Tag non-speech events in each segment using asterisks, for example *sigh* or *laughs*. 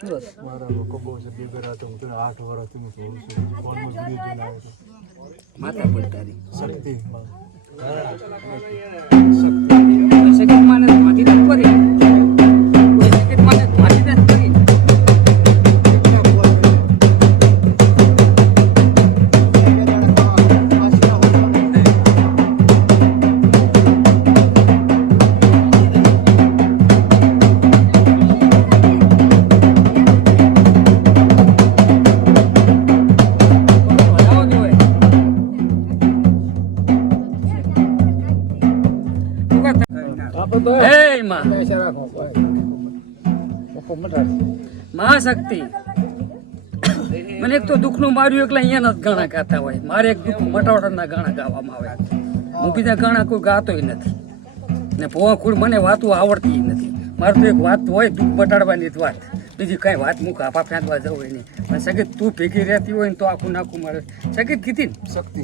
મારા લોકો બહુ છે બે હું તો આઠ વર્ષ તમે જોઉં છું. ફોનમાં વીડિયો જોઈને આવ્યો હતો માતા પડતારી શક્તિ. માં. સગીર માને માથી મહાશક્તિ મને એક તો દુઃખનું માર્યું એટલે અહીંયા નથી ગાણા ગાતા હોય. મારે એક દુઃખ મટાવડાના ગાણા ગાવામાં આવે હું બીજા ગાણા કોઈ ગાતોય નથી. ને ભોવા ખુડ મને વાતો આવડતી નથી. મારે તો એક વાત હોય, દુઃખ મટાડવાની જ વાત. બીજી કઈ વાત હું કાપા ફેંકવા જવું હોય નહીં પણ સગીત તું ભેગી રહેતી હોય ને તો આખું નાખું મારે. સગીત કીધી ને? શક્તિ.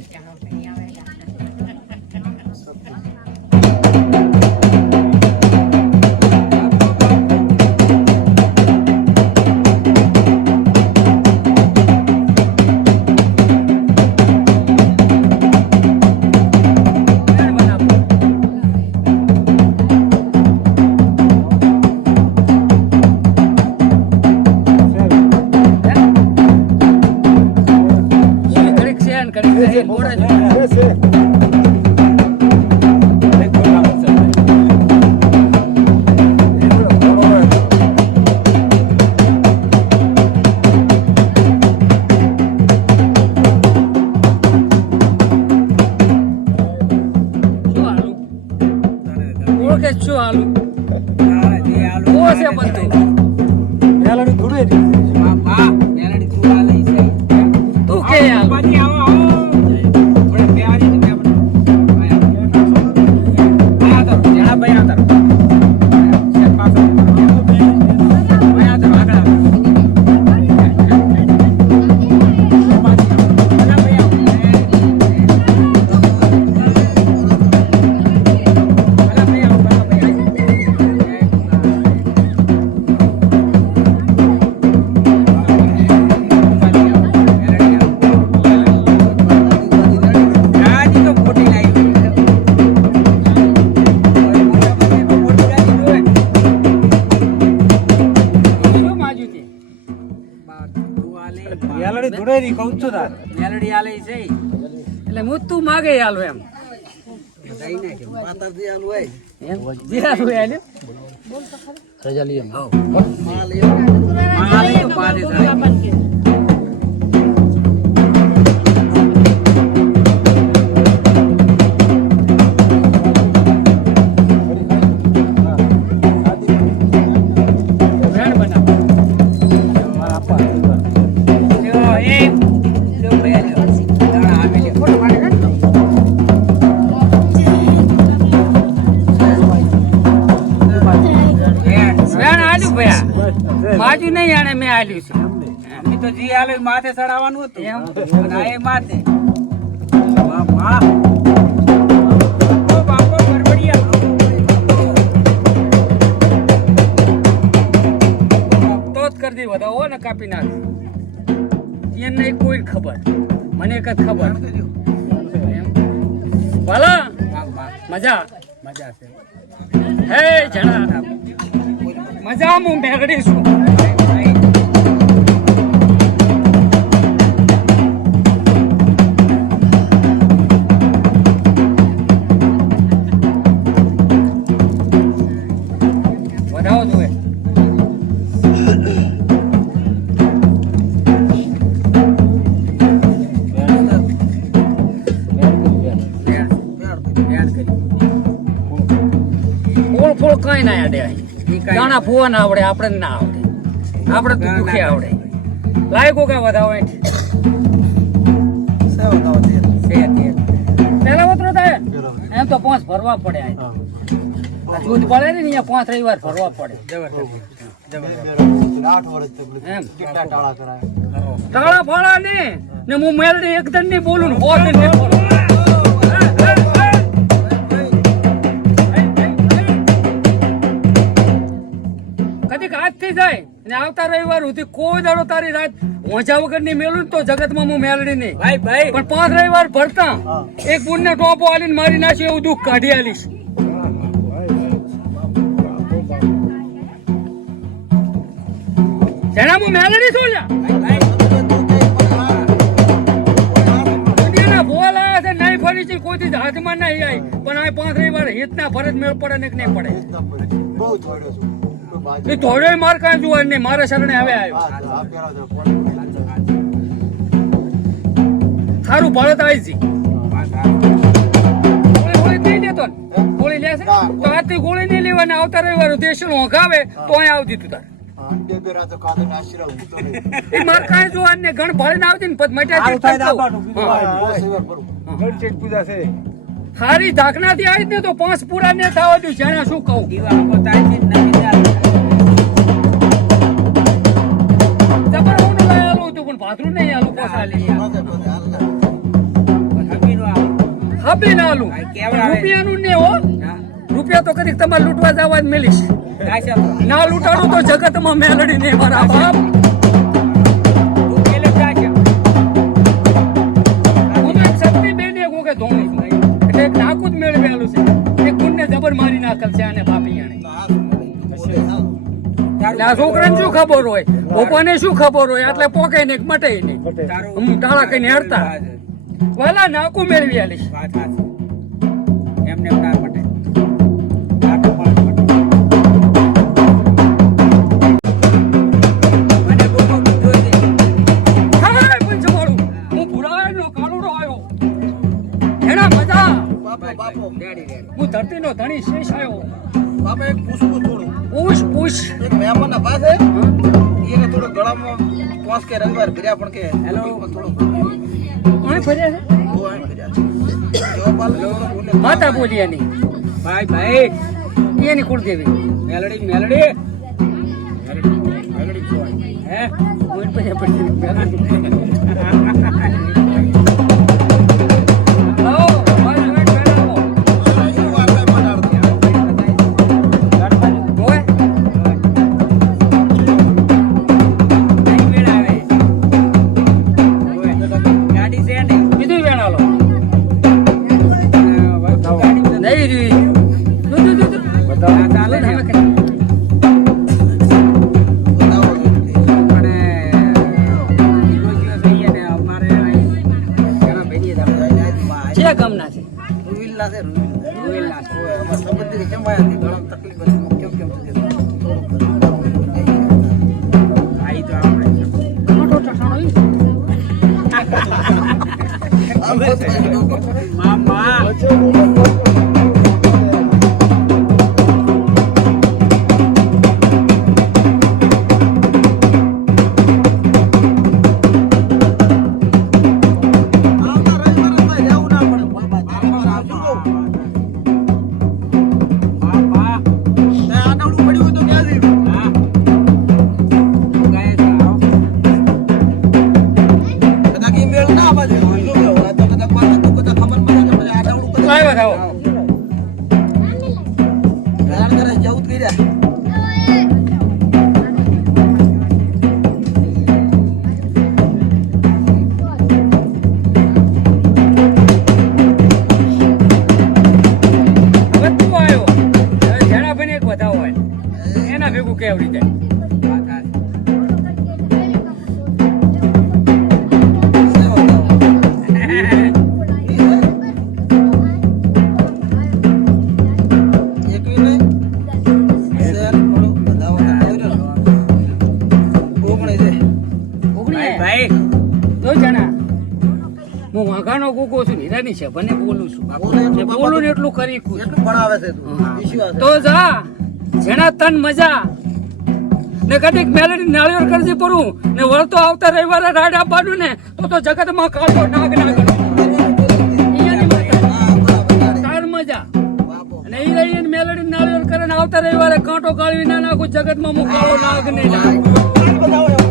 ધૂળે કહું છું તાર. મેલડી આલે છે એટલે હું તું માગે હાલો એમ એમ જે માજુ નહીં આને મેં આલ્યું છે. અમે તો જી આલે માથે ચડાવવાનું હતું. એમ? અને આ એ માથે. બાપો કરી દે બધા. હો ને કાપી નાખ. એને નહીં કોઈ ખબર. મને એક જ ખબર. ભલા. મજા. મજા છે. હે જણા. મજા હું મેળવી છું વધાવો જોઈએ ધ્યાન કરી ફોળ ફોળ કઈ ના અડે દાણા ફુવા ના આવડે આપણે ના આવડે. આપણે તો દુખે આવડે. લાયકો કા વધાવો. પેલા વતરો થાય એમ. તો પાંચ ભરવા પડે આ. દૂધ પડે ને અહીંયા પાંચ રવિવાર ભરવા પડે. ટાળા ફાળા ને. ને હું મેલ એકદમ નહીં બોલું ને હોત ને બોલું. હાથ જાય અને આવતા રવિવાર સુધી કોઈ દાડો તારી રાત ઓછા વગરની મેલું તો જગતમાં હું મેલડી નહીં. ભાઈ ભાઈ. પણ પાંચ રવિવાર ભરતા એક બુન ને ટોપો આલીને મારી નાખ્યો એવું દુઃખ કાઢી આલીશ. જેના હું મેલડી છું નહીં ફરી છે કોઈથી જ હાથમાં નહીં આવી. પણ આ પાંચ રવિવાર હિતના ફરજ મેળ પડે ને કે નહીં પડે? બહુ થોડો છું. કોઈ એ ધોળ્યો માર કાંઈ જોવા નહીં મારા શરણે હવે આવ્યો. સારું ભરત આવી જી. ગોળી લેશે ના, તો આજથી ગોળી નહીં લેવાને આવતા રવિવાર દેશ હોંકાવે તો અહીં આવતી તું તાર. બે બે ને માર જોવા ને આવતી ને પછી મટ્યા પૂજા છે. હારી ઢાકણાથી આવી ને તો પાંચ પૂરા ને થવા દઉં જેને શું કહું? ભાથરું નહીં આલુ આવો હાબી ના આલું. રૂપિયાનું ને હો. રૂપિયા તો કદી તમારે લૂંટવા જવા જ મેલીશ. ના લૂંટાડું તો જગતમાં મેલડી નહીં મારા બાપ. નાકું જ મેળવેલું છે. ગુણને જબર મારી નાખેલ છે આને બાપી આણે આ છોકરાને શું ખબર હોય? પપ્પાને શું ખબર હોય? એટલે પોકે ને મટે નહીં. ટાળા કઈને હેરતા. વાલા નાકું મેળવી આલીશ. કે રવિવાર ભર્યા પણ કે હેલો. કોણ ફર્યા છે. માતા બોલી ની ભાઈ ભાઈ એની કુળદેવી. મેલડી મેલડી. હે? કોઈ પછી પડી આવો *laughs* ભાઈ આવડી જાય. હું વાઘાનો કૂકો છું હીરાની છે. ભલે બોલું છું બોલે ને એટલું કરી એટલું ભણાવે છે. તો જા જેના તન મજા ને કદીક મેલડી નાળિયેર કરજી પરું ને વળતો આવતા રવિવારે રાડ આપવાનું ને, તો તો જગતમાં કાઢો નાગ નાગ તારે. મજા. અને રહીને મેલડી નાળિયેર કરે આવતા રવિવારે કાંટો કાળવી ના નાખું, જગતમાં હું કાળો નાગ નહીં નાખું.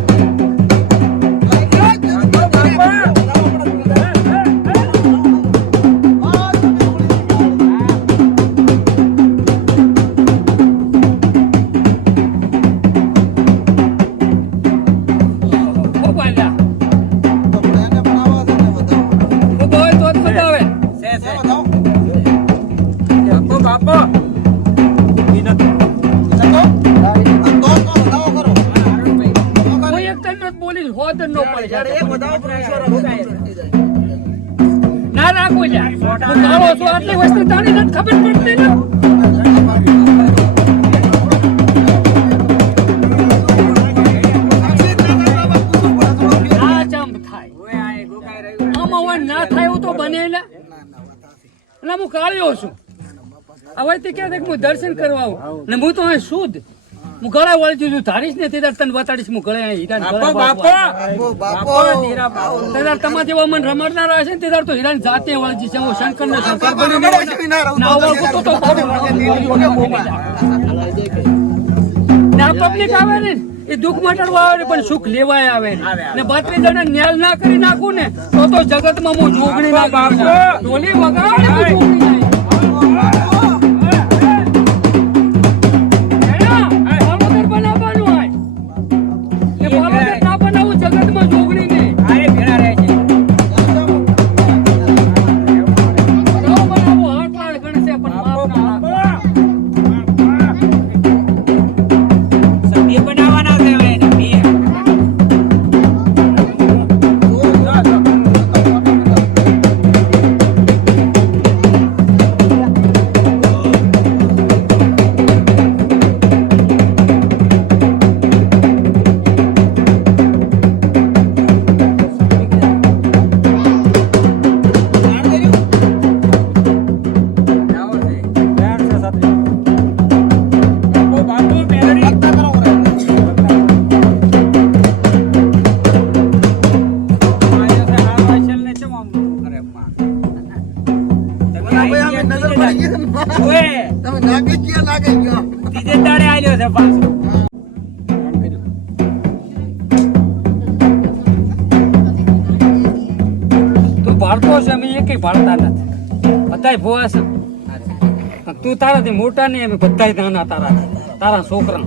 ન ના કોઈ કાળો છું આટલી વસ્તુ તારી નથી ખબર પડતી ને? આ ચમ થાય. આમાં હવે ના થાય એવું તો બને ને? હું કાળ્યો છું. હવે તે ક્યાં હું દર્શન કરવા આવું. ને હું તો અહીં શુદ્ધ. હું ગળા વળી જું છું ધારીશ ને તેદાર તને બતાડીશ હું ગળે હીરા તેદાર બાપો ગળા બાપો! વાળવા. બાપો દીરા બાપો તે દાડે તમારા જેવા મન રમાડનાર હશે ને તેદાર તો હીરા જાતે વળજી છે હું શંકર ને. શંકર ના તો ને પબ્લિક આવે ને એ દુઃખ મટાડવા આવે ને પણ સુખ લેવાય આવે ને. બત્રીસ જણા ન્યાલ ના કરી નાખું ને તો તો જગતમાં હું જોગણી ના બાપો. વગાડે! છે પાછો તું ભણતો છે, અમે એકેય ભાળતા નથી. બધાય ભોવા છે. તું તારાથી મોટા નહીં, અમે બધાય નાના તારા તારા છોકરા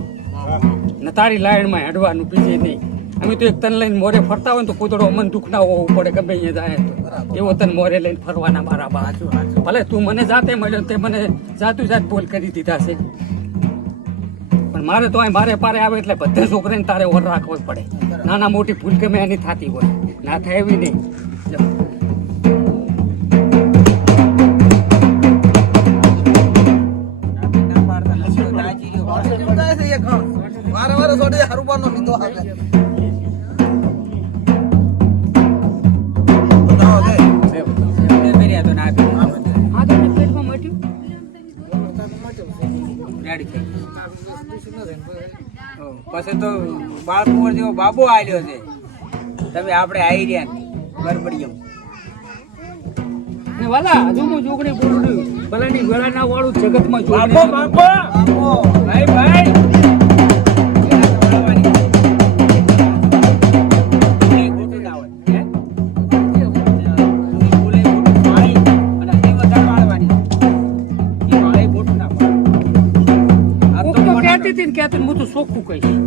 ને તારી લાઈનમાં હેડવાનું બીજે નહીં. અમે તો એક તન લઈને મોરે ફરતા હોય ને તો કૂતરો અમન દુઃખ ના હોવું પડે ગમે અહીંયા જાય તો. એવો તન મોરે લઈને ફરવાના મારા બા ભલે તું મને જાતે મળ્યો તે મને જાતું જાત બોલ કરી દીધા છે. પણ મારે તો અહીં મારે પારે આવે એટલે બધે છોકરાને તારે ઓર રાખવો જ પડે. નાના મોટી ભૂલ ગમે એની થતી હોય. ના થાય એવી નહીં. વારે વારે નથી તો દાજી રહ્યો. પછી તો બાળકુંવર જેવો બાબો આવ્યો છે. તમે આપણે આવી રહ્યા ગરબડીઓ ને વાલા હજુ હું જોગણી બોલું ભલાની વેળા વાળું જગતમાં બાપો જોગણી બાપો! ભાઈ ભાઈ! હતી ને હું તો ચોખ્ખું કહીશ.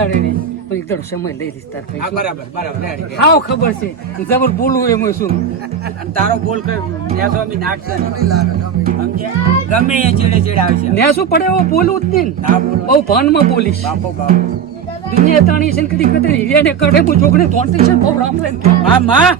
ભલા જબર ગુજારે નહીં પણ એક દાડો સમય લઈ લઈશ તાર પછી બરાબર બરાબર. હાવ ખબર છે હું જબર બોલું એમ શું? તારો બોલ કયો ન્યા સ્વામી. ગમે એ ચીડે ચીડે આવશે ને શું પડે એવો બોલું જ નહીં ને. ના બોલો. બહુ ભાનમાં બોલીશ. બાપો બાપો. દુનિયા તાણી છે કદી કદી હિરિયાને કડે હું છોકરે તોડતી છે બહુ રામ લઈને માં.